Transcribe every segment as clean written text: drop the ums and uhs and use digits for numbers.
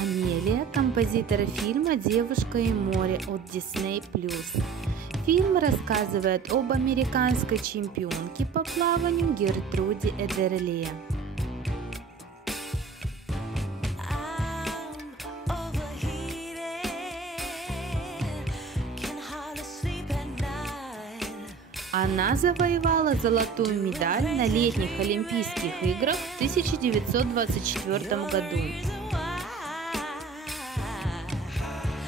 Амелия, композитор фильма «Девушка и море» от Disney+. Фильм рассказывает об американской чемпионке по плаванию Гертруде Эдерле. Она завоевала золотую медаль на летних Олимпийских играх в 1924 году.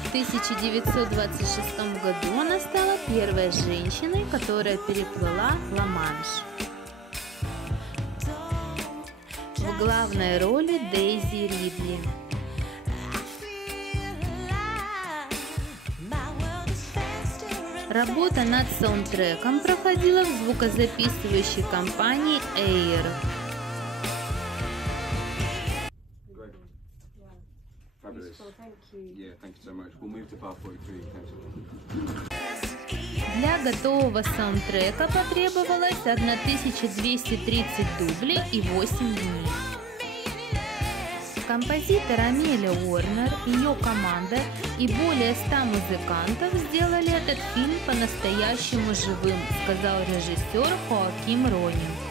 В 1926 году она стала первой женщиной, которая переплыла Ла-Манш. В главной роли Дейзи Ридли. Работа над саундтреком проходила в звукозаписывающей компании Air. Для готового саундтрека потребовалось 1230 дублей и 8 дней. Композитор Амелия Уорнер, ее команда и более 100 музыкантов сделали этот фильм по-настоящему живым, сказал режиссер Хоаким Ронинг.